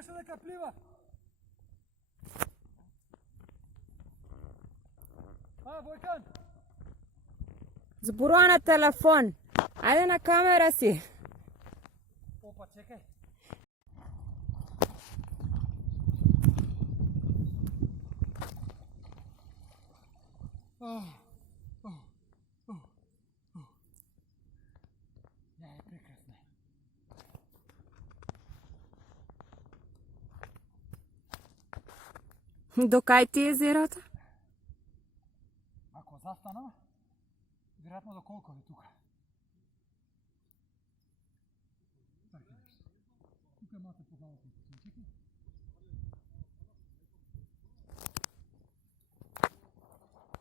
Викаше дека плива. Војкан! Зборува на телефон. Ајде на камера си. Опа, чекај. Ја е прекрасна. До кај ти е езерото? Ако застанам, веројатно до колко е тука. Тука е малку погалатно, чекај.